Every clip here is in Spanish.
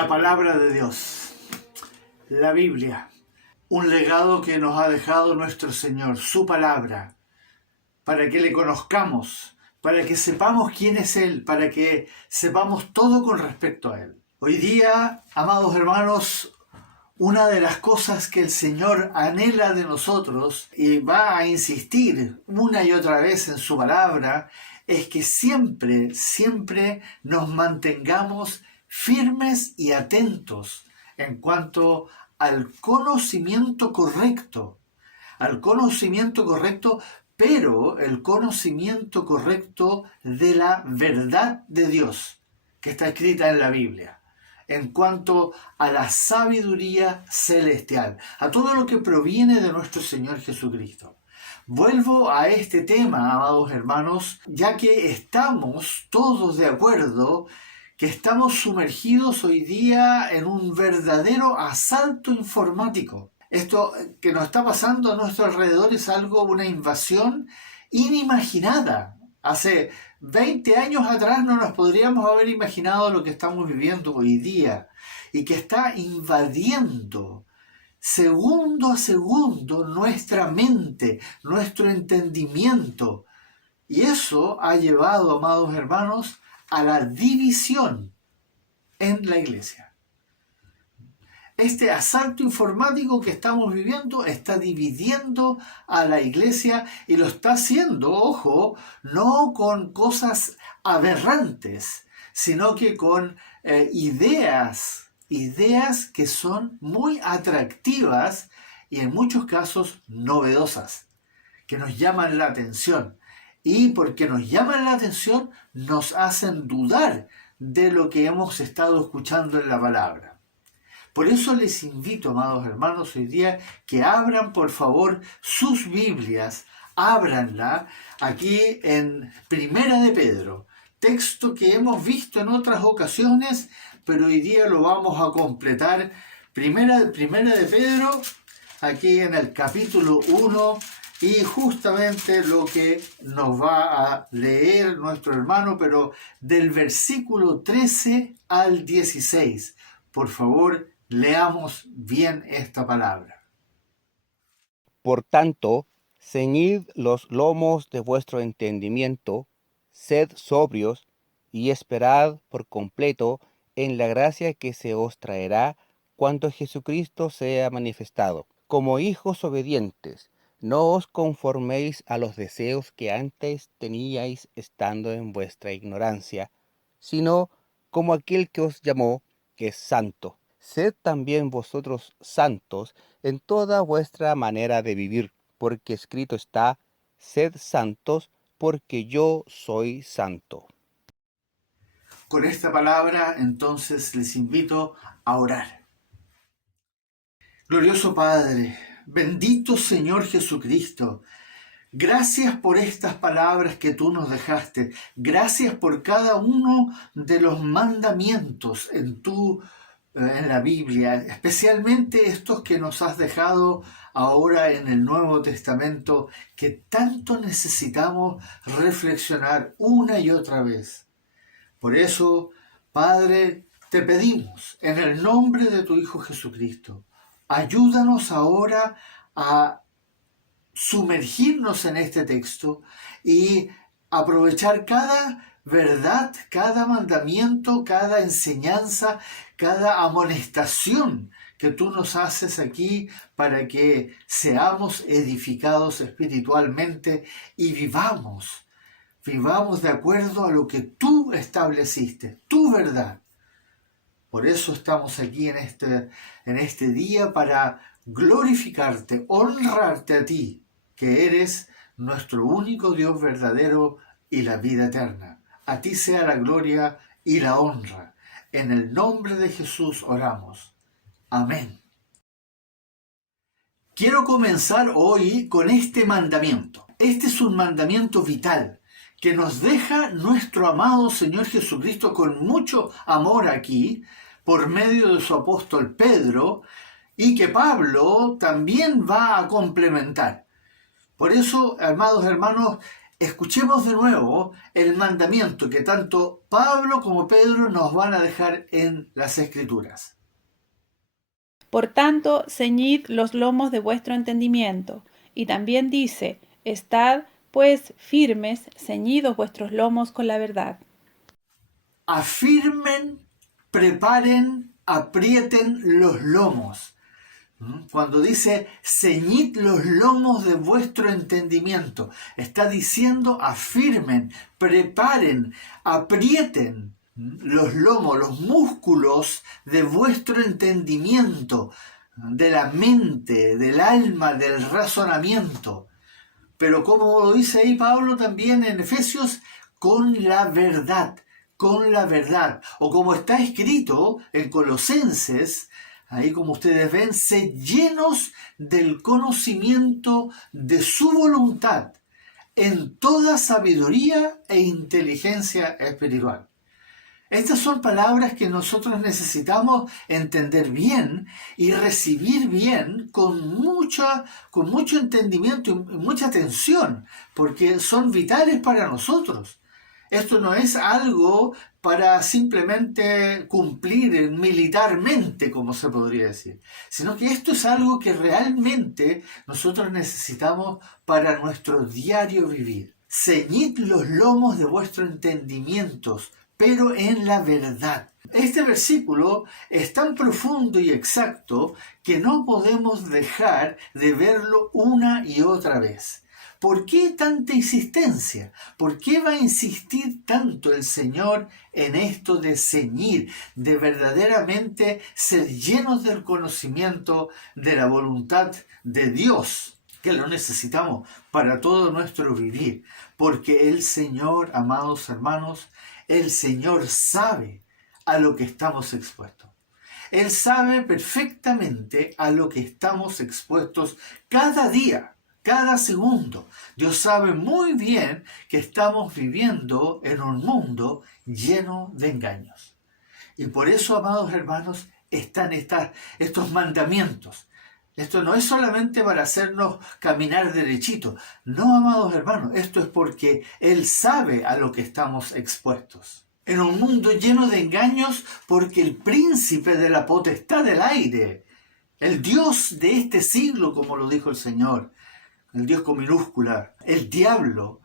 La palabra de Dios, la Biblia, un legado que nos ha dejado nuestro Señor, su palabra, para que le conozcamos, para que sepamos quién es Él, para que sepamos todo con respecto a Él. Hoy día, amados hermanos, una de las cosas que el Señor anhela de nosotros y va a insistir una y otra vez en su palabra es que siempre nos mantengamos firmes y atentos en cuanto al conocimiento correcto, pero el conocimiento correcto de la verdad de Dios que está escrita en la Biblia, en cuanto a la sabiduría celestial, a todo lo que proviene de nuestro Señor Jesucristo. Vuelvo a este tema, amados hermanos, ya que estamos todos de acuerdo que estamos sumergidos hoy día en un verdadero asalto informático. Esto que nos está pasando a nuestro alrededor es una invasión inimaginada. Hace 20 años atrás no nos podríamos haber imaginado lo que estamos viviendo hoy día y que está invadiendo segundo a segundo nuestra mente, nuestro entendimiento. Y eso ha llevado, amados hermanos, a la división en la iglesia. Este asalto informático que estamos viviendo está dividiendo a la iglesia y lo está haciendo, ojo, no con cosas aberrantes, sino que con ideas que son muy atractivas y en muchos casos novedosas, que nos llaman la atención. Y porque nos llaman la atención, nos hacen dudar de lo que hemos estado escuchando en la palabra. Por eso les invito, amados hermanos, hoy día que abran por favor sus Biblias, ábranla aquí en Primera de Pedro, texto que hemos visto en otras ocasiones, pero hoy día lo vamos a completar. Primera de Pedro, aquí en el capítulo 1, y justamente lo que nos va a leer nuestro hermano, pero del versículo 13 al 16. Por favor, leamos bien esta palabra. Por tanto, ceñid los lomos de vuestro entendimiento, sed sobrios y esperad por completo en la gracia que se os traerá cuando Jesucristo sea manifestado. Como hijos obedientes, no os conforméis a los deseos que antes teníais estando en vuestra ignorancia, sino como aquel que os llamó, que es santo. Sed también vosotros santos en toda vuestra manera de vivir, porque escrito está, sed santos, porque yo soy santo. Con esta palabra, entonces, les invito a orar. Glorioso Padre, bendito Señor Jesucristo, gracias por estas palabras que tú nos dejaste. Gracias por cada uno de los mandamientos en la Biblia, especialmente estos que nos has dejado ahora en el Nuevo Testamento, que tanto necesitamos reflexionar una y otra vez. Por eso, Padre, te pedimos en el nombre de tu Hijo Jesucristo, ayúdanos ahora a sumergirnos en este texto y aprovechar cada verdad, cada mandamiento, cada enseñanza, cada amonestación que tú nos haces aquí para que seamos edificados espiritualmente y vivamos de acuerdo a lo que tú estableciste, tu verdad. Por eso estamos aquí en este día para glorificarte, honrarte a ti, que eres nuestro único Dios verdadero y la vida eterna. A ti sea la gloria y la honra. En el nombre de Jesús oramos. Amén. Quiero comenzar hoy con este mandamiento. Este es un mandamiento vital que nos deja nuestro amado Señor Jesucristo con mucho amor aquí, por medio de su apóstol Pedro, y que Pablo también va a complementar. Por eso, amados hermanos, Escuchemos de nuevo el mandamiento que tanto Pablo como Pedro nos van a dejar en las Escrituras. Por tanto, ceñid los lomos de vuestro entendimiento. Y también dice, estad pues firmes, ceñidos vuestros lomos con la verdad. Afirmen, preparen, aprieten los lomos. Cuando dice ceñid los lomos de vuestro entendimiento, está diciendo afirmen, preparen, aprieten los lomos, los músculos de vuestro entendimiento, de la mente, del alma, del razonamiento. Pero como lo dice ahí Pablo también en Efesios, con la verdad, con la verdad. O como está escrito en Colosenses, ahí como ustedes ven, sed llenos del conocimiento de su voluntad en toda sabiduría e inteligencia espiritual. Estas son palabras que nosotros necesitamos entender bien y recibir bien con mucho entendimiento y mucha atención, porque son vitales para nosotros. Esto no es algo para simplemente cumplir militarmente, como se podría decir, sino que esto es algo que realmente nosotros necesitamos para nuestro diario vivir. Ceñid los lomos de vuestros entendimientos, pero en la verdad. Este versículo es tan profundo y exacto que no podemos dejar de verlo una y otra vez. ¿Por qué tanta insistencia? ¿Por qué va a insistir tanto el Señor en esto de ceñir, de verdaderamente ser llenos del conocimiento de la voluntad de Dios, que lo necesitamos para todo nuestro vivir? Porque el Señor, amados hermanos, el Señor sabe a lo que estamos expuestos. Él sabe perfectamente a lo que estamos expuestos cada día, cada segundo. Dios sabe muy bien que estamos viviendo en un mundo lleno de engaños. Y por eso, amados hermanos, están estos mandamientos. Esto no es solamente para hacernos caminar derechito. No, amados hermanos, esto es porque Él sabe a lo que estamos expuestos. En un mundo lleno de engaños, porque el príncipe de la potestad del aire, el Dios de este siglo, como lo dijo el Señor, el Dios con minúscula, el diablo,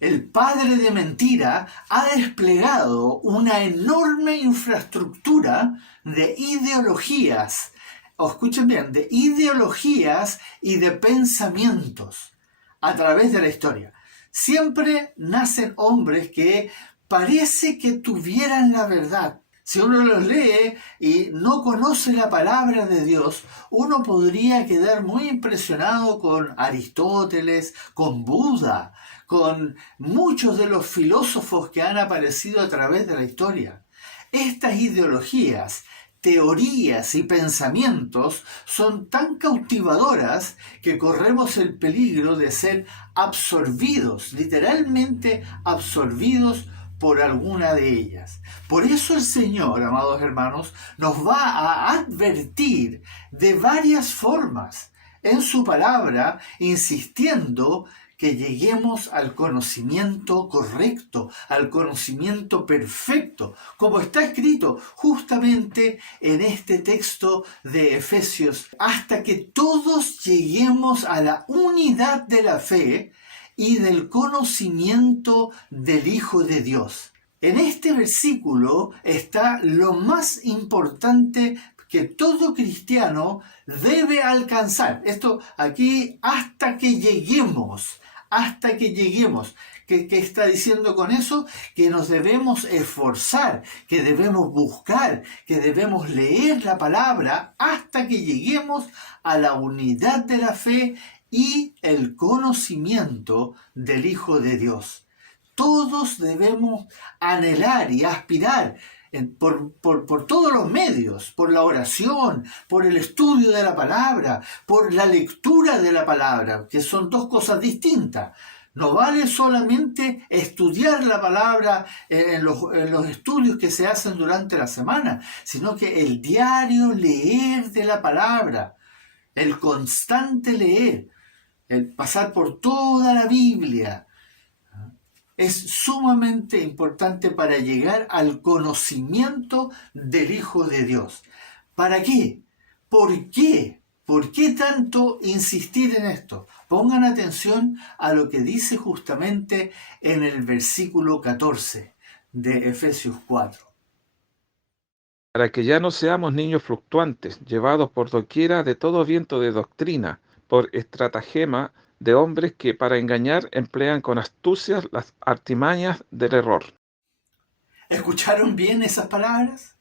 el padre de mentira, ha desplegado una enorme infraestructura de ideologías, o escuchen bien, de ideologías y de pensamientos a través de la historia. Siempre nacen hombres que parece que tuvieran la verdad. Si uno los lee y no conoce la palabra de Dios, uno podría quedar muy impresionado con Aristóteles, con Buda, con muchos de los filósofos que han aparecido a través de la historia. Estas ideologías, teorías y pensamientos son tan cautivadoras que corremos el peligro de ser absorbidos, literalmente absorbidos por alguna de ellas. Por eso el Señor, amados hermanos, nos va a advertir de varias formas en su palabra, insistiendo que lleguemos al conocimiento correcto, al conocimiento perfecto, como está escrito justamente en este texto de Efesios, hasta que todos lleguemos a la unidad de la fe y del conocimiento del Hijo de Dios. En este versículo está lo más importante que todo cristiano debe alcanzar. Esto aquí, hasta que lleguemos. ¿Qué está diciendo con eso? Que nos debemos esforzar, que debemos buscar, que debemos leer la palabra hasta que lleguemos a la unidad de la fe y el conocimiento del Hijo de Dios. Todos debemos anhelar y aspirar por todos los medios, por la oración, por el estudio de la palabra, por la lectura de la palabra, que son dos cosas distintas. No vale solamente estudiar la palabra en los estudios que se hacen durante la semana, sino que el diario leer de la palabra, el constante leer, el pasar por toda la Biblia, es sumamente importante para llegar al conocimiento del Hijo de Dios. ¿Para qué? ¿Por qué? ¿Por qué tanto insistir en esto? Pongan atención a lo que dice justamente en el versículo 14 de Efesios 4. Para que ya no seamos niños fluctuantes, llevados por doquiera de todo viento de doctrina, por estratagema de hombres que para engañar emplean con astucia las artimañas del error. ¿Escucharon bien esas palabras?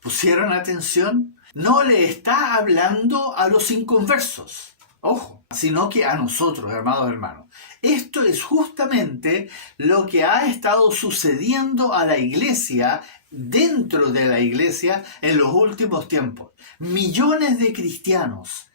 ¿Pusieron atención? No le está hablando a los inconversos, ojo, sino que a nosotros, hermanos. Esto es justamente lo que ha estado sucediendo a la iglesia, dentro de la iglesia, en los últimos tiempos. Millones de cristianos,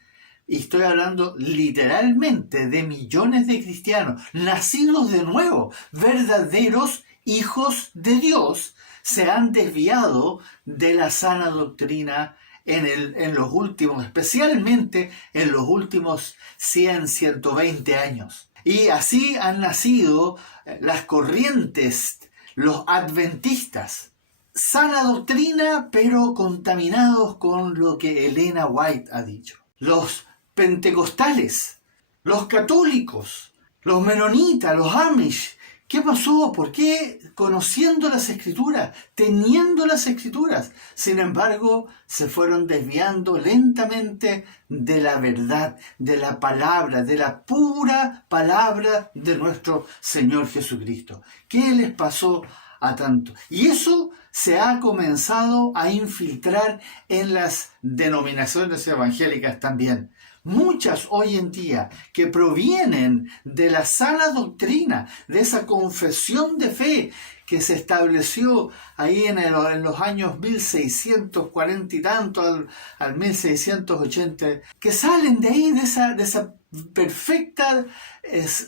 y estoy hablando literalmente de millones de cristianos, nacidos de nuevo, verdaderos hijos de Dios, se han desviado de la sana doctrina en los últimos, especialmente en los últimos 100, 120 años. Y así han nacido las corrientes, los adventistas. Sana doctrina, pero contaminados con lo que Elena White ha dicho. Los pentecostales, los católicos, los menonitas, los amish. ¿Qué pasó? ¿Por qué? Conociendo las Escrituras, teniendo las Escrituras, sin embargo, se fueron desviando lentamente de la verdad, de la palabra, de la pura palabra de nuestro Señor Jesucristo. ¿Qué les pasó a tanto? Y eso se ha comenzado a infiltrar en las denominaciones evangélicas también. Muchas hoy en día que provienen de la sana doctrina, de esa confesión de fe que se estableció ahí en los años 1640 y tanto al 1680, que salen de ahí, de esa perfecta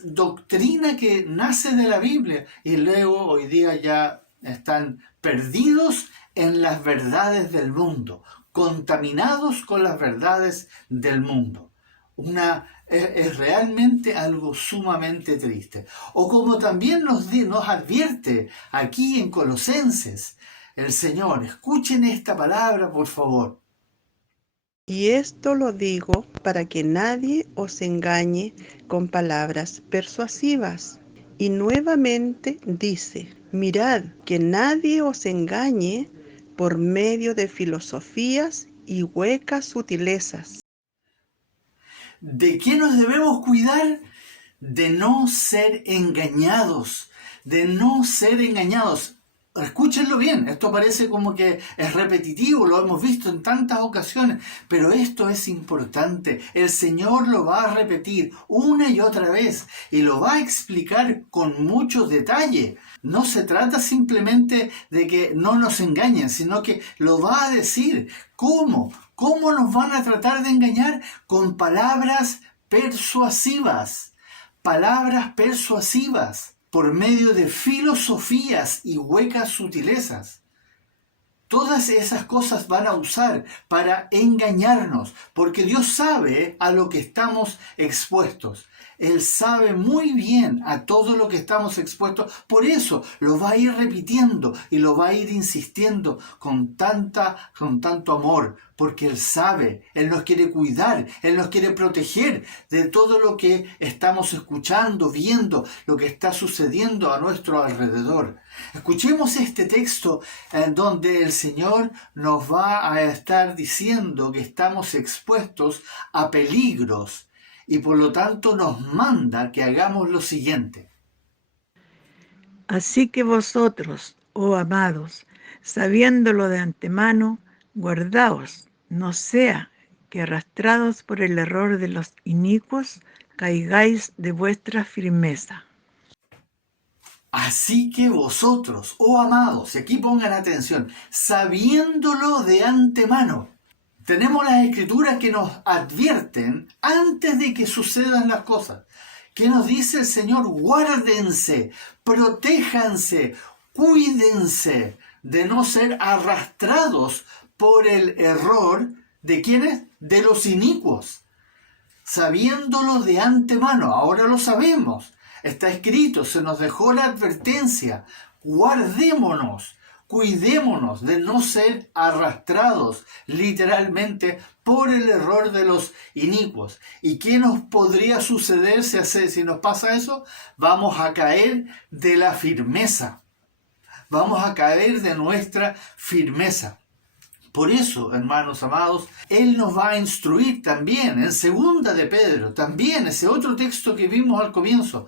doctrina que nace de la Biblia, y luego hoy día ya están perdidos en las verdades del mundo, contaminados con las verdades del mundo. Es realmente algo sumamente triste. O como también nos advierte aquí en Colosenses el Señor, escuchen esta palabra por favor. Y esto lo digo para que nadie os engañe con palabras persuasivas. Y nuevamente dice, mirad que nadie os engañe por medio de filosofías y huecas sutilezas. ¿De qué nos debemos cuidar? De no ser engañados, de no ser engañados. Escúchenlo bien, esto parece como que es repetitivo, lo hemos visto en tantas ocasiones, pero esto es importante. El Señor lo va a repetir una y otra vez y lo va a explicar con mucho detalle. No se trata simplemente de que no nos engañen, sino que lo va a decir. ¿Cómo? ¿Cómo nos van a tratar de engañar? Con palabras persuasivas. Palabras persuasivas. Por medio de filosofías y huecas sutilezas. Todas esas cosas van a usar para engañarnos, porque Dios sabe a lo que estamos expuestos. Él sabe muy bien a todo lo que estamos expuestos, por eso lo va a ir repitiendo y lo va a ir insistiendo con tanto amor, porque Él sabe, Él nos quiere cuidar, Él nos quiere proteger de todo lo que estamos escuchando, viendo, lo que está sucediendo a nuestro alrededor. Escuchemos este texto en donde el Señor nos va a estar diciendo que estamos expuestos a peligros y por lo tanto nos manda que hagamos lo siguiente. Así que vosotros, oh amados, sabiéndolo de antemano, guardaos, no sea que arrastrados por el error de los inicuos, caigáis de vuestra firmeza. Así que vosotros, oh amados, y aquí pongan atención, sabiéndolo de antemano. Tenemos las escrituras que nos advierten antes de que sucedan las cosas. ¿Qué nos dice el Señor? Guárdense, protéjanse, cuídense de no ser arrastrados por el error de ¿quiénes? De los inicuos. Sabiéndolo de antemano, ahora lo sabemos. Está escrito, se nos dejó la advertencia. Guardémonos, cuidémonos de no ser arrastrados literalmente por el error de los inicuos. ¿Y qué nos podría suceder si nos pasa eso? Vamos a caer de la firmeza. Vamos a caer de nuestra firmeza. Por eso, hermanos amados, Él nos va a instruir también en 2 de Pedro, también ese otro texto que vimos al comienzo.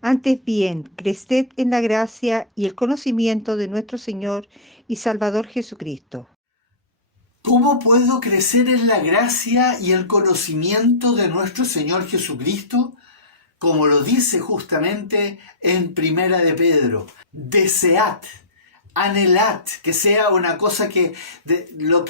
Antes bien, creced en la gracia y el conocimiento de nuestro Señor y Salvador Jesucristo. ¿Cómo puedo crecer en la gracia y el conocimiento de nuestro Señor Jesucristo? Como lo dice justamente en 1 de Pedro, desead, anhelad, que sea una cosa que lo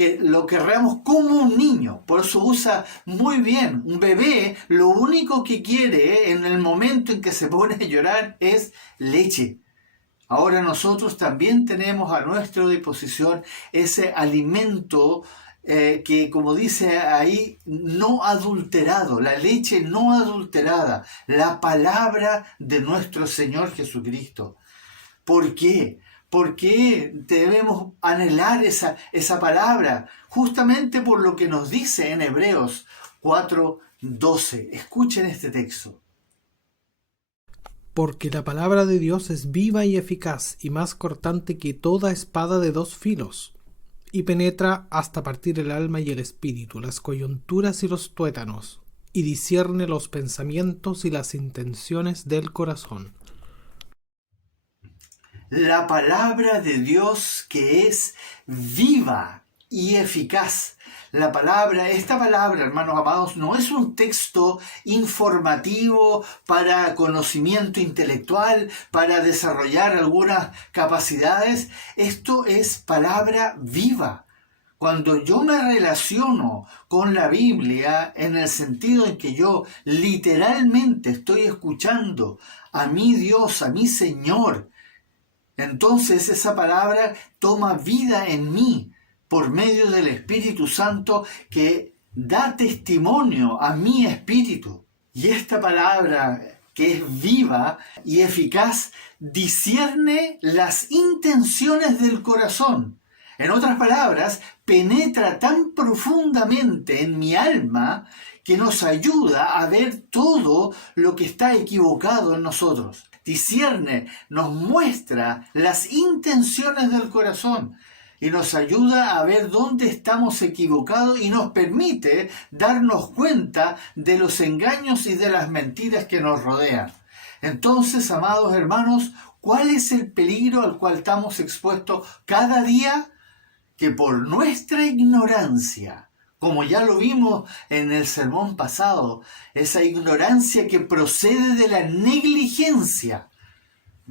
querramos como un niño. Por eso usa muy bien. Un bebé lo único que quiere en el momento en que se pone a llorar es leche. Ahora nosotros también tenemos a nuestra disposición ese alimento que, como dice ahí, no adulterado, la leche no adulterada, la palabra de nuestro Señor Jesucristo. ¿Por qué? ¿Por qué debemos anhelar esa palabra? Justamente por lo que nos dice en Hebreos 4:12. Escuchen este texto. Porque la palabra de Dios es viva y eficaz y más cortante que toda espada de 2 filos, y penetra hasta partir el alma y el espíritu, las coyunturas y los tuétanos, y discierne los pensamientos y las intenciones del corazón. La palabra de Dios que es viva y eficaz. Esta palabra, hermanos amados, no es un texto informativo para conocimiento intelectual, para desarrollar algunas capacidades. Esto es palabra viva. Cuando yo me relaciono con la Biblia en el sentido en que yo literalmente estoy escuchando a mi Dios, a mi Señor, entonces esa palabra toma vida en mí por medio del Espíritu Santo que da testimonio a mi espíritu. Y esta palabra que es viva y eficaz discierne las intenciones del corazón. En otras palabras, penetra tan profundamente en mi alma que nos ayuda a ver todo lo que está equivocado en nosotros. Discierne, nos muestra las intenciones del corazón y nos ayuda a ver dónde estamos equivocados y nos permite darnos cuenta de los engaños y de las mentiras que nos rodean. Entonces, amados hermanos, ¿cuál es el peligro al cual estamos expuestos cada día? Que por nuestra ignorancia, como ya lo vimos en el sermón pasado, esa ignorancia que procede de la negligencia.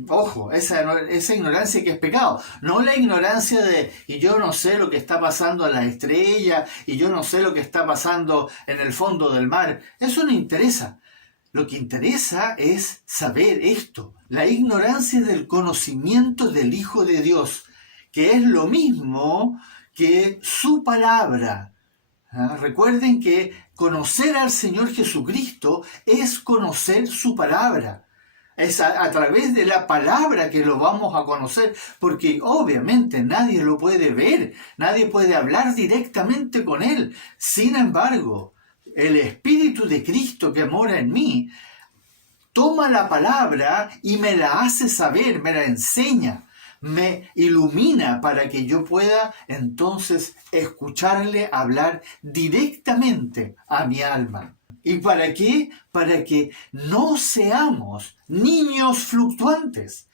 Ojo, esa ignorancia que es pecado, no la ignorancia de y yo no sé lo que está pasando a la estrella y yo no sé lo que está pasando en el fondo del mar. Eso no interesa. Lo que interesa es saber esto, la ignorancia del conocimiento del Hijo de Dios, que es lo mismo que su palabra. Recuerden que conocer al Señor Jesucristo es conocer su palabra. Es a través de la palabra que lo vamos a conocer, porque obviamente nadie lo puede ver, nadie puede hablar directamente con Él. Sin embargo, el Espíritu de Cristo que mora en mí toma la palabra y me la hace saber, me la enseña, me ilumina para que yo pueda entonces escucharle hablar directamente a mi alma. ¿Y para qué? Para que no seamos niños fluctuantes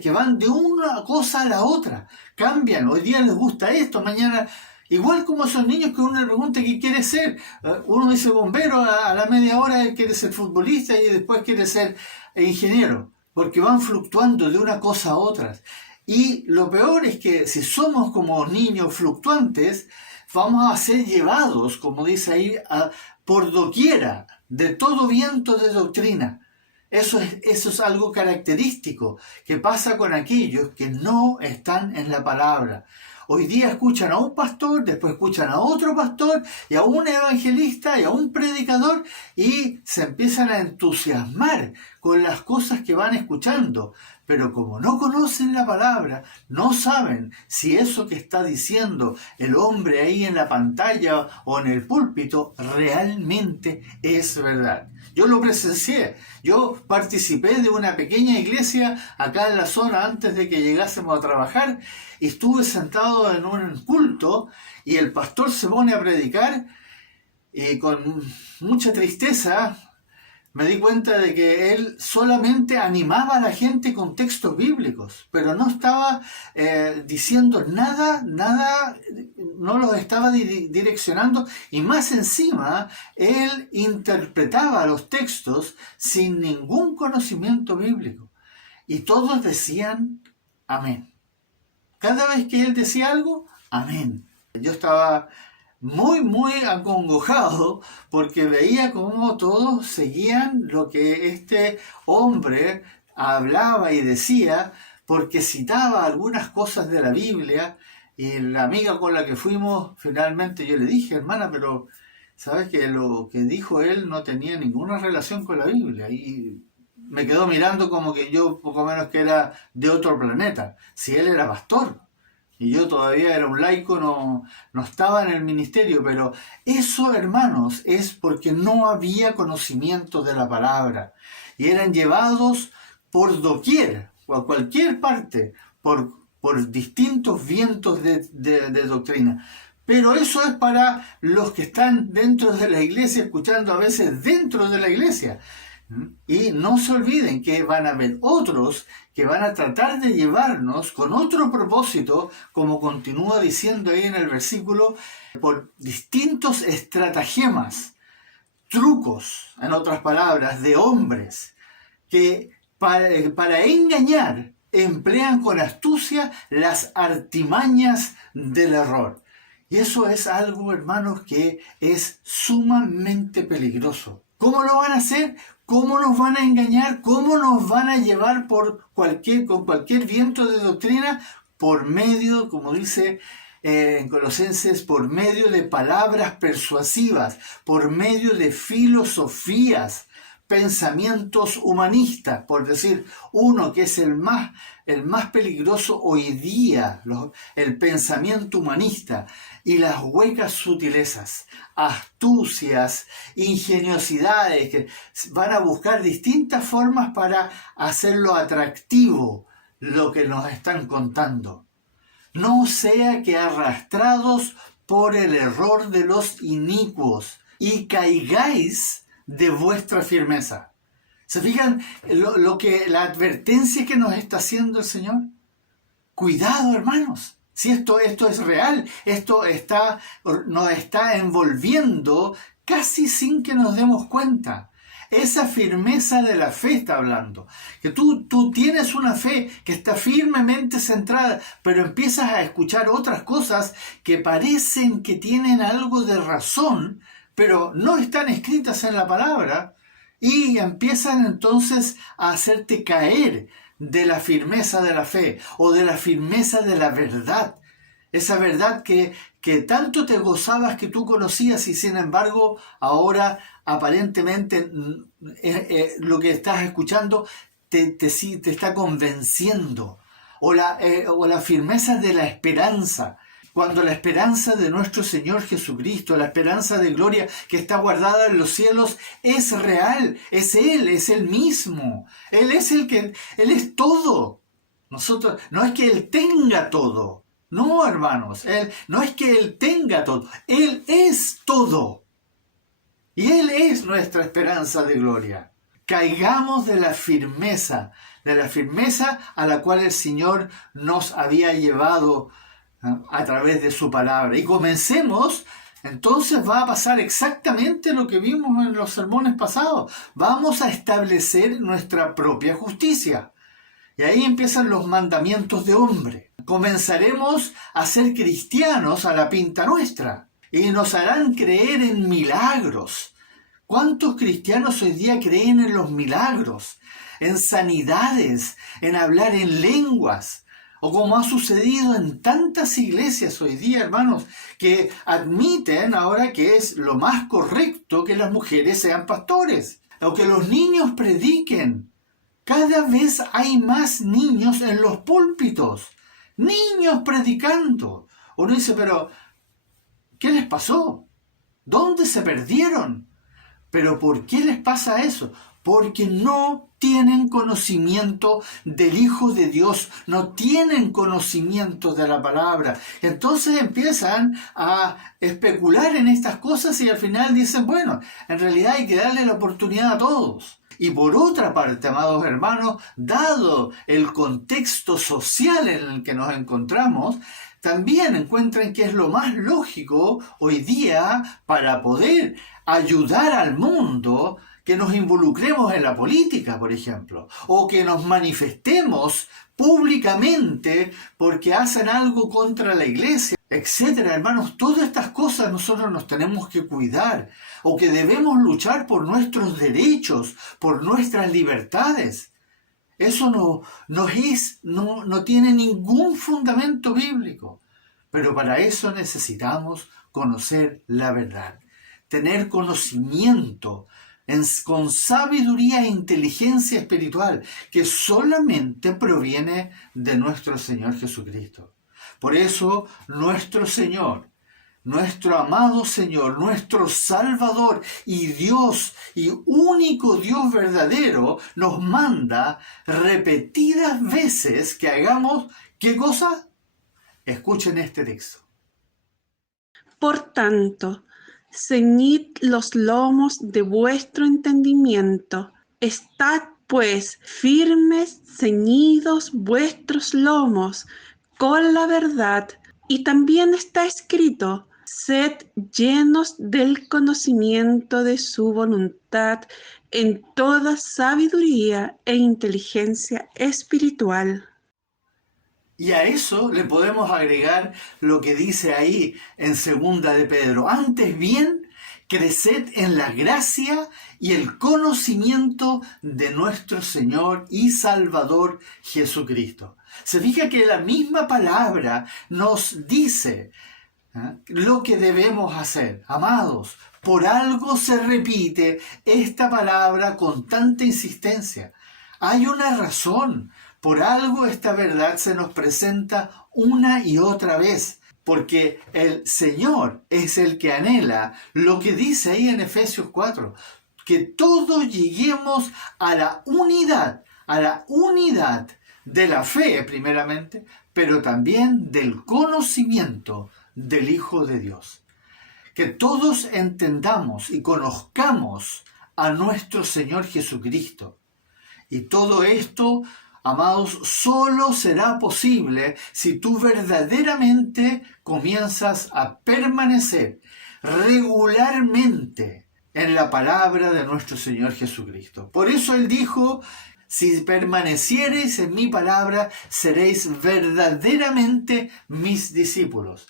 que van de una cosa a la otra, cambian, hoy día les gusta esto, mañana, igual como esos niños que uno le pregunta qué quiere ser, uno dice bombero, a la media hora él quiere ser futbolista y después quiere ser ingeniero, porque van fluctuando de una cosa a otra. Y lo peor es que si somos como niños fluctuantes, vamos a ser llevados, como dice ahí, por doquiera, de todo viento de doctrina. Eso es algo característico que pasa con aquellos que no están en la palabra. Hoy día escuchan a un pastor, después escuchan a otro pastor y a un evangelista y a un predicador y se empiezan a entusiasmar con las cosas que van escuchando. Pero como no conocen la palabra, no saben si eso que está diciendo el hombre ahí en la pantalla o en el púlpito realmente es verdad. Yo lo presencié. Yo participé de una pequeña iglesia acá en la zona antes de que llegásemos a trabajar y estuve sentado en un culto y el pastor se pone a predicar y con mucha tristeza me di cuenta de que él solamente animaba a la gente con textos bíblicos, pero no estaba diciendo nada, no los estaba direccionando, y más encima, él interpretaba los textos sin ningún conocimiento bíblico. Y todos decían amén. Cada vez que él decía algo, amén. Yo estaba muy acongojado porque veía cómo todos seguían lo que este hombre hablaba y decía, porque citaba algunas cosas de la Biblia. Y la amiga con la que fuimos, finalmente yo le dije, hermana, pero sabes que lo que dijo él no tenía ninguna relación con la Biblia. Y me quedó mirando como que yo poco menos que era de otro planeta, si él era pastor. Y yo todavía era un laico, no estaba en el ministerio, pero eso, hermanos, es porque no había conocimiento de la palabra. Y eran llevados por doquier, o a cualquier parte, por distintos vientos de doctrina. Pero eso es para los que están dentro de la iglesia, escuchando a veces dentro de la iglesia. Y no se olviden que van a haber otros que van a tratar de llevarnos con otro propósito, como continúa diciendo ahí en el versículo, por distintos estratagemas, trucos, en otras palabras, de hombres, que para engañar emplean con astucia las artimañas del error. Y eso es algo, hermanos, que es sumamente peligroso. ¿Cómo lo van a hacer? ¿Cómo nos van a engañar? ¿Cómo nos van a llevar con cualquier viento de doctrina? Por medio, como dice en Colosenses, por medio de palabras persuasivas, por medio de filosofías, pensamientos humanistas, por decir uno que es el más peligroso hoy día, el pensamiento humanista, y las huecas sutilezas, astucias, ingeniosidades, que van a buscar distintas formas para hacerlo atractivo lo que nos están contando. No sea que arrastrados por el error de los inicuos y caigáis de vuestra firmeza. ¿Se fijan la advertencia que nos está haciendo el Señor? Cuidado, hermanos. Si esto es real, nos está envolviendo casi sin que nos demos cuenta. Esa firmeza de la fe está hablando. Que tú tienes una fe que está firmemente centrada, pero empiezas a escuchar otras cosas que parecen que tienen algo de razón, pero no están escritas en la palabra, y empiezan entonces a hacerte caer de la firmeza de la fe o de la firmeza de la verdad. Esa verdad que tanto te gozabas que tú conocías y sin embargo ahora aparentemente lo que estás escuchando te está convenciendo. O la firmeza de la esperanza. Cuando la esperanza de nuestro Señor Jesucristo, la esperanza de gloria que está guardada en los cielos, es real, es Él mismo. Él es todo. Nosotros, no es que Él tenga todo. No, hermanos, no es que Él tenga todo. Él es todo. Y Él es nuestra esperanza de gloria. Caigamos de la firmeza a la cual el Señor nos había llevado a través de su palabra. Y comencemos, entonces va a pasar exactamente lo que vimos en los sermones pasados. Vamos a establecer nuestra propia justicia. Y ahí empiezan los mandamientos de hombre. Comenzaremos a ser cristianos a la pinta nuestra. Y nos harán creer en milagros. ¿Cuántos cristianos hoy día creen en los milagros? En sanidades, en hablar en lenguas. O como ha sucedido en tantas iglesias hoy día, hermanos, que admiten ahora que es lo más correcto que las mujeres sean pastores, o que los niños prediquen. Cada vez hay más niños en los púlpitos, niños predicando. Uno dice, pero ¿qué les pasó? ¿Dónde se perdieron? ¿Pero por qué les pasa eso? Porque no tienen conocimiento del Hijo de Dios, no tienen conocimiento de la palabra. Entonces empiezan a especular en estas cosas y al final dicen, bueno, en realidad hay que darle la oportunidad a todos. Y por otra parte, amados hermanos, dado el contexto social en el que nos encontramos, también encuentran que es lo más lógico hoy día para poder ayudar al mundo que nos involucremos en la política, por ejemplo, o que nos manifestemos públicamente porque hacen algo contra la iglesia, etcétera. Hermanos, todas estas cosas nosotros nos tenemos que cuidar, o que debemos luchar por nuestros derechos, por nuestras libertades. Eso no tiene ningún fundamento bíblico, pero para eso necesitamos conocer la verdad, tener conocimiento con sabiduría e inteligencia espiritual que solamente proviene de nuestro Señor Jesucristo. Por eso nuestro Señor, nuestro amado Señor, nuestro Salvador y Dios y único Dios verdadero nos manda repetidas veces que hagamos, ¿qué cosa? Escuchen este texto. Por tanto, ceñid los lomos de vuestro entendimiento. Estad, pues, firmes, ceñidos vuestros lomos con la verdad. Y también está escrito, sed llenos del conocimiento de su voluntad en toda sabiduría e inteligencia espiritual. Y a eso le podemos agregar lo que dice ahí en 2 de Pedro. Antes bien, creced en la gracia y el conocimiento de nuestro Señor y Salvador Jesucristo. Se fija que la misma palabra nos dice lo que debemos hacer. Amados, por algo se repite esta palabra con tanta insistencia. Hay una razón. Por algo esta verdad se nos presenta una y otra vez, porque el Señor es el que anhela lo que dice ahí en Efesios 4, que todos lleguemos a la unidad de la fe primeramente, pero también del conocimiento del Hijo de Dios. Que todos entendamos y conozcamos a nuestro Señor Jesucristo. Y todo esto, amados, solo será posible si tú verdaderamente comienzas a permanecer regularmente en la palabra de nuestro Señor Jesucristo. Por eso Él dijo, si permaneciereis en mi palabra, seréis verdaderamente mis discípulos.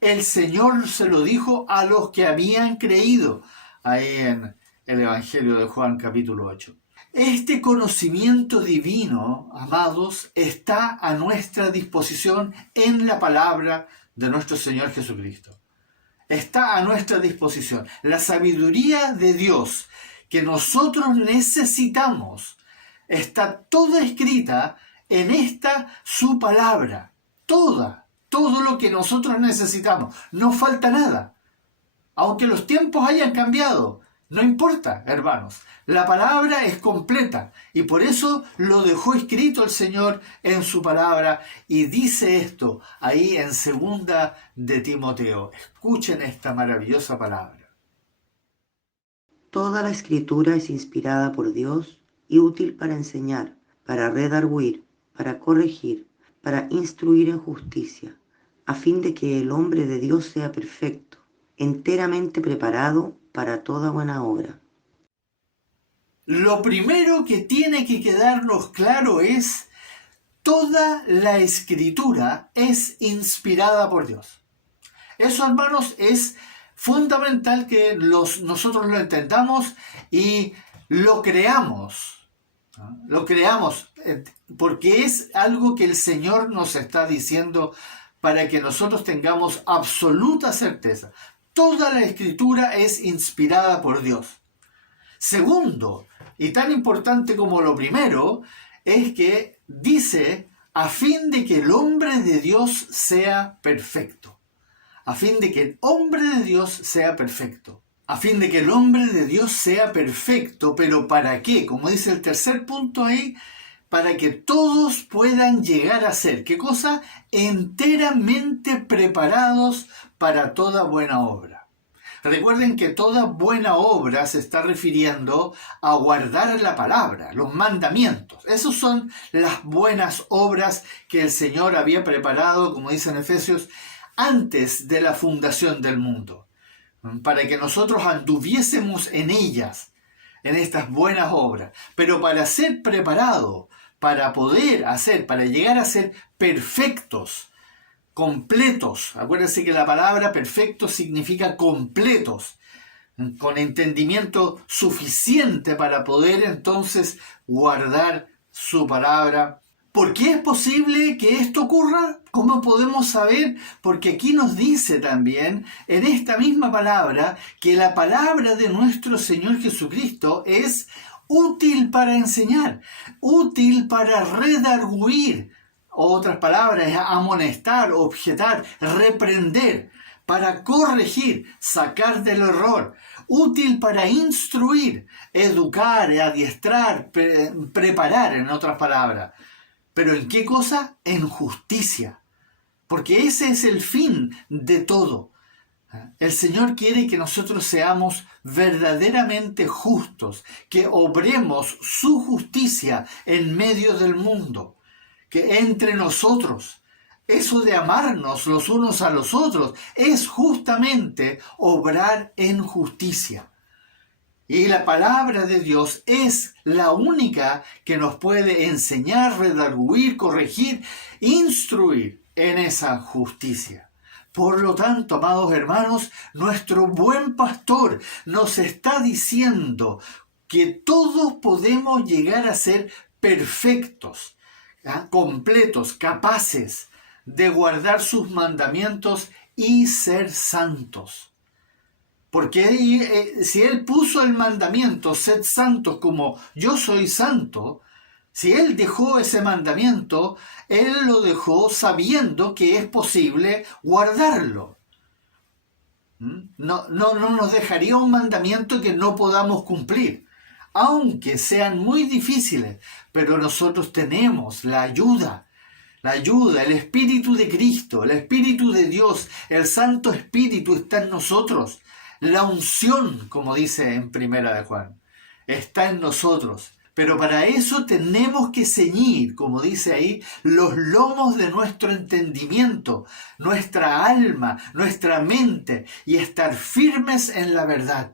El Señor se lo dijo a los que habían creído, ahí en el Evangelio de Juan capítulo 8. Este conocimiento divino, amados, está a nuestra disposición en la palabra de nuestro Señor Jesucristo. Está a nuestra disposición. La sabiduría de Dios que nosotros necesitamos está toda escrita en esta su palabra. Todo lo que nosotros necesitamos. No falta nada. Aunque los tiempos hayan cambiado, no importa, hermanos. La palabra es completa y por eso lo dejó escrito el Señor en su palabra y dice esto ahí en 2 de Timoteo. Escuchen esta maravillosa palabra. Toda la escritura es inspirada por Dios y útil para enseñar, para redarguir, para corregir, para instruir en justicia, a fin de que el hombre de Dios sea perfecto, enteramente preparado para toda buena obra. Lo primero que tiene que quedarnos claro es, toda la escritura es inspirada por Dios. Eso, hermanos, es fundamental que nosotros lo entendamos y lo creamos. ¿no? Lo creamos porque es algo que el Señor nos está diciendo para que nosotros tengamos absoluta certeza. Toda la Escritura es inspirada por Dios. Segundo, y tan importante como lo primero, es que dice a fin de que el hombre de Dios sea perfecto. A fin de que el hombre de Dios sea perfecto. A fin de que el hombre de Dios sea perfecto, pero ¿para qué? Como dice el tercer punto ahí, para que todos puedan llegar a ser, ¿qué cosa? Enteramente preparados para toda buena obra. Recuerden que toda buena obra se está refiriendo a guardar la palabra, los mandamientos. Esas son las buenas obras que el Señor había preparado, como dice en Efesios, antes de la fundación del mundo, para que nosotros anduviésemos en ellas, en estas buenas obras. Pero para ser preparado, para poder hacer, para llegar a ser perfectos, completos. Acuérdense que la palabra perfecto significa completos, con entendimiento suficiente para poder entonces guardar su palabra. ¿Por qué es posible que esto ocurra? ¿Cómo podemos saber? Porque aquí nos dice también en esta misma palabra que la palabra de nuestro Señor Jesucristo es útil para enseñar, útil para redarguir. Otras palabras, amonestar, objetar, reprender, para corregir, sacar del error, útil para instruir, educar, adiestrar, preparar, en otras palabras. ¿Pero en qué cosa? En justicia. Porque ese es el fin de todo. El Señor quiere que nosotros seamos verdaderamente justos, que obremos su justicia en medio del mundo. Que entre nosotros, eso de amarnos los unos a los otros, es justamente obrar en justicia. Y la palabra de Dios es la única que nos puede enseñar, redarguir, corregir, instruir en esa justicia. Por lo tanto, amados hermanos, nuestro buen pastor nos está diciendo que todos podemos llegar a ser perfectos, completos, capaces de guardar sus mandamientos y ser santos. Porque si Él puso el mandamiento, sed santos como yo soy santo, si Él dejó ese mandamiento, Él lo dejó sabiendo que es posible guardarlo. No nos dejaría un mandamiento que no podamos cumplir, aunque sean muy difíciles, pero nosotros tenemos la ayuda, el Espíritu de Cristo, el Espíritu de Dios, el Santo Espíritu está en nosotros. La unción, como dice en Primera de Juan, está en nosotros. Pero para eso tenemos que ceñir, como dice ahí, los lomos de nuestro entendimiento, nuestra alma, nuestra mente, y estar firmes en la verdad.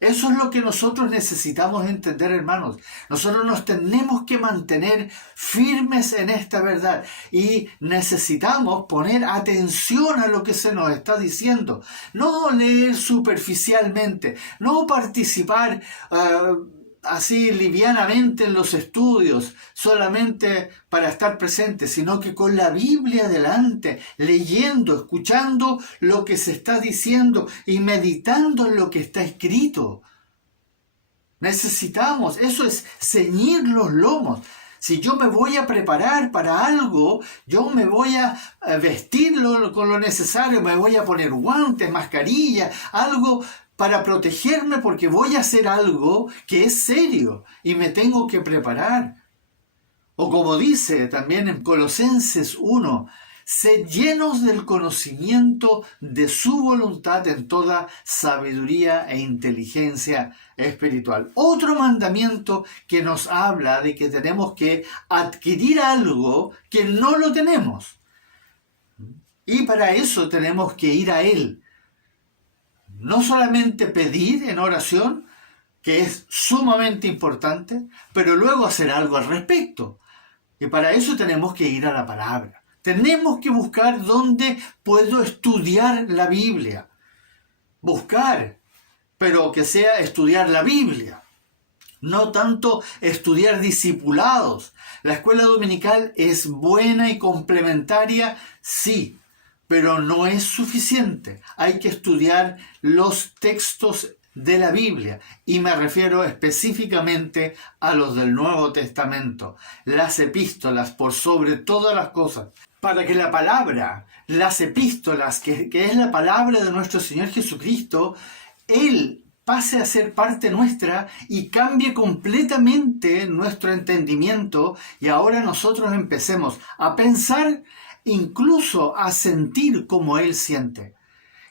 Eso es lo que nosotros necesitamos entender, hermanos. Nosotros nos tenemos que mantener firmes en esta verdad y necesitamos poner atención a lo que se nos está diciendo. No leer superficialmente, no participar así livianamente en los estudios, solamente para estar presente, sino que con la Biblia delante, leyendo, escuchando lo que se está diciendo y meditando en lo que está escrito. Necesitamos, eso es ceñir los lomos. Si yo me voy a preparar para algo, yo me voy a vestirlo con lo necesario, me voy a poner guantes, mascarilla, algo para protegerme porque voy a hacer algo que es serio y me tengo que preparar. O como dice también en Colosenses 1, sed llenos del conocimiento de su voluntad en toda sabiduría e inteligencia espiritual. Otro mandamiento que nos habla de que tenemos que adquirir algo que no lo tenemos. Y para eso tenemos que ir a Él. No solamente pedir en oración, que es sumamente importante, pero luego hacer algo al respecto. Y para eso tenemos que ir a la palabra. Tenemos que buscar dónde puedo estudiar la Biblia. Buscar, pero que sea estudiar la Biblia. no tanto estudiar discipulados. La escuela dominical es buena y complementaria, sí, pero no es suficiente. Hay que estudiar los textos de la Biblia, y me refiero específicamente a los del Nuevo Testamento, las epístolas por sobre todas las cosas, para que la palabra, las epístolas, que es la palabra de nuestro Señor Jesucristo, Él pase a ser parte nuestra y cambie completamente nuestro entendimiento, y ahora nosotros empecemos a pensar, incluso a sentir como Él siente.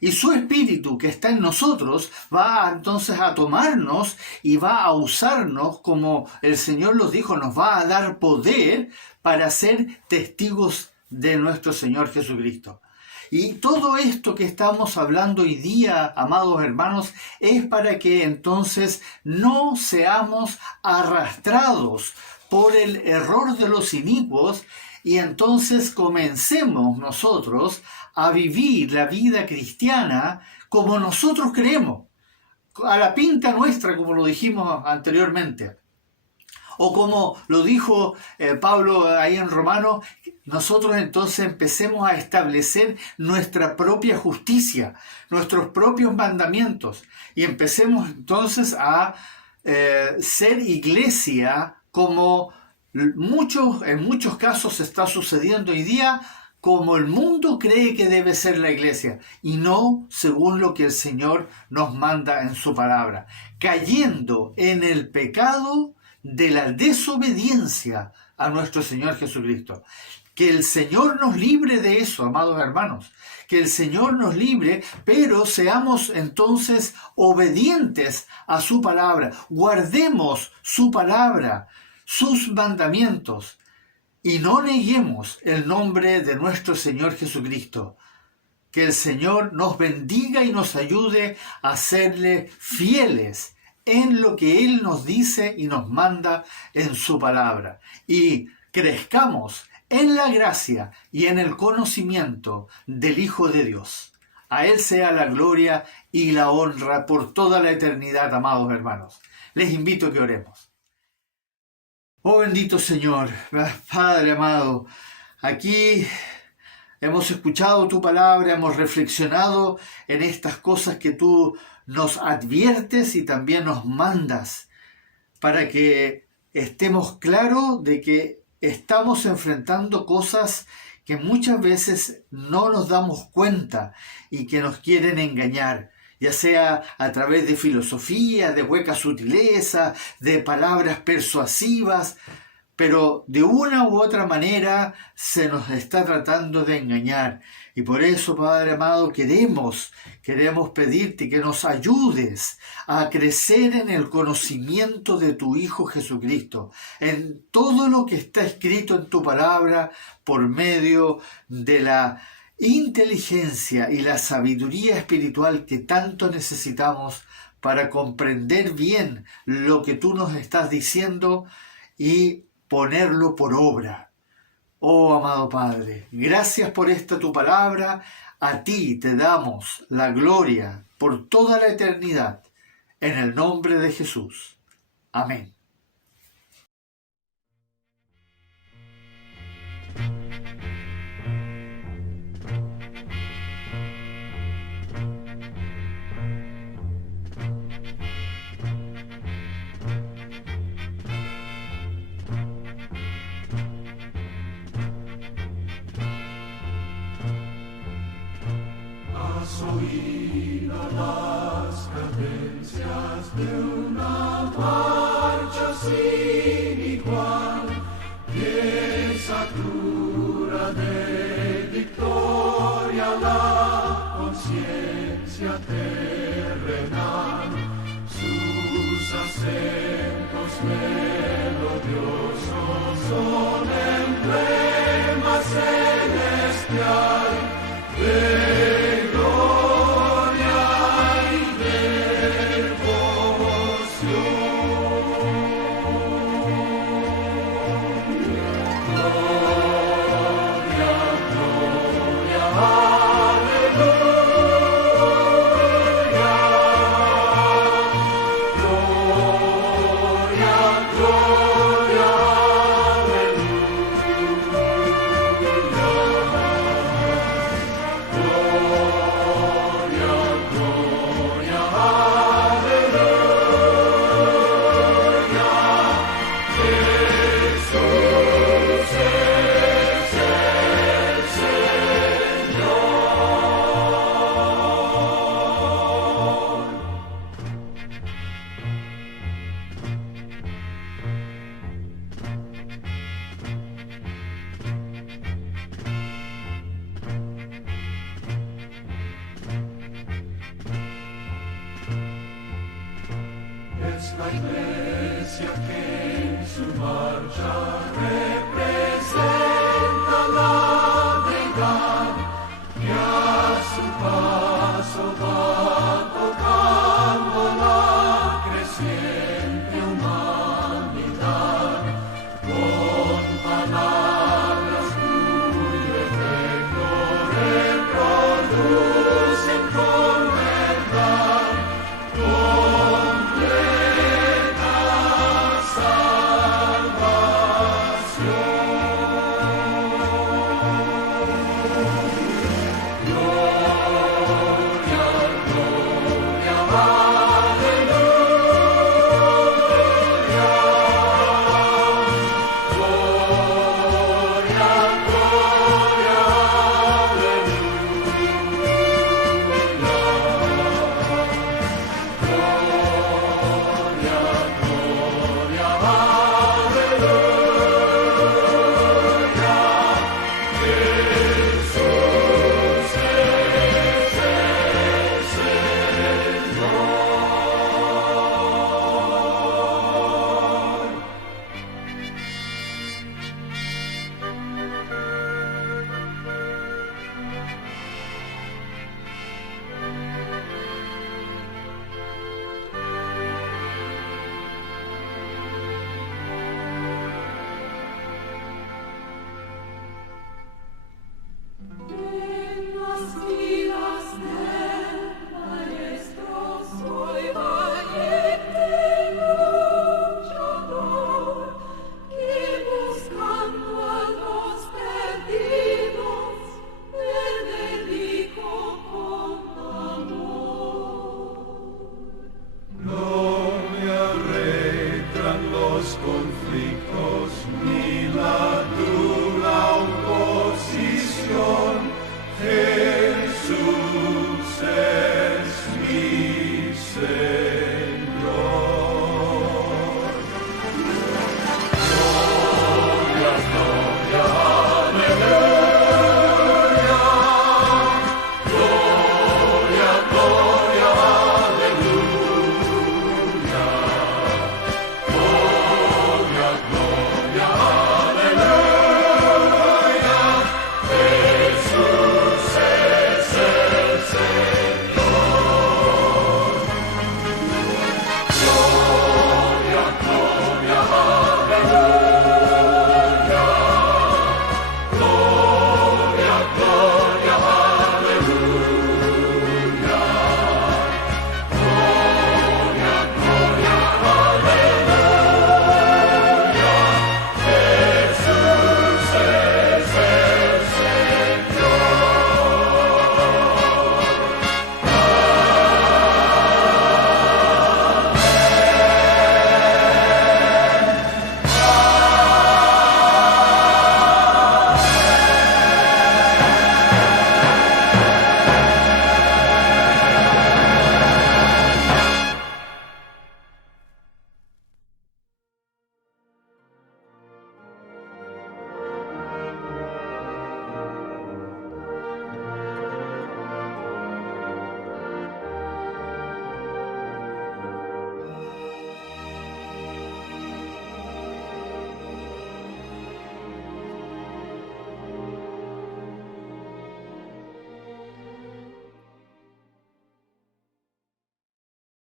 Y su espíritu que está en nosotros va entonces a tomarnos y va a usarnos, como el Señor los dijo, nos va a dar poder para ser testigos de nuestro Señor Jesucristo. Y todo esto que estamos hablando hoy día, amados hermanos, es para que entonces no seamos arrastrados por el error de los inicuos, y entonces comencemos nosotros a vivir la vida cristiana como nosotros creemos, a la pinta nuestra, como lo dijimos anteriormente. O como lo dijo Pablo ahí en Romanos, nosotros entonces empecemos a establecer nuestra propia justicia, nuestros propios mandamientos, y empecemos entonces a ser iglesia como en muchos casos está sucediendo hoy día, como el mundo cree que debe ser la iglesia, y no según lo que el Señor nos manda en su palabra, cayendo en el pecado de la desobediencia a nuestro Señor Jesucristo. Que el Señor nos libre de eso, amados hermanos, que el Señor nos libre, pero seamos entonces obedientes a su palabra, guardemos su palabra, sus mandamientos, y no neguemos el nombre de nuestro Señor Jesucristo. Que el Señor nos bendiga y nos ayude a serle fieles en lo que Él nos dice y nos manda en su palabra, y crezcamos en la gracia y en el conocimiento del Hijo de Dios. A Él sea la gloria y la honra por toda la eternidad, amados hermanos. Les invito a que oremos. Oh bendito Señor, Padre amado, aquí hemos escuchado tu palabra, hemos reflexionado en estas cosas que tú nos adviertes y también nos mandas, para que estemos claros de que estamos enfrentando cosas que muchas veces no nos damos cuenta y que nos quieren engañar, ya sea a través de filosofía, de hueca sutileza, de palabras persuasivas, pero de una u otra manera se nos está tratando de engañar. Y por eso, Padre amado, queremos pedirte que nos ayudes a crecer en el conocimiento de tu Hijo Jesucristo, en todo lo que está escrito en tu palabra, por medio de la inteligencia y la sabiduría espiritual que tanto necesitamos para comprender bien lo que tú nos estás diciendo y ponerlo por obra. Oh amado Padre, gracias por esta tu palabra. A ti te damos la gloria por toda la eternidad, en el nombre de Jesús. Amén. Oído las cadencias de una marcha sin igual, que satura de victoria la conciencia terrenal, sus acentos melodiosos son emblema celestial de gloria iglesia que en su marcha